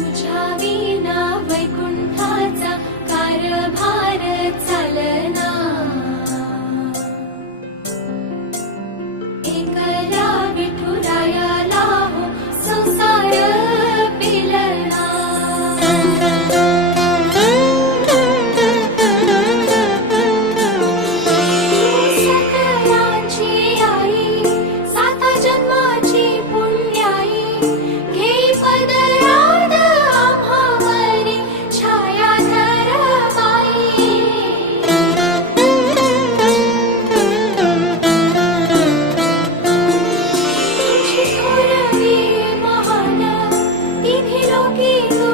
such E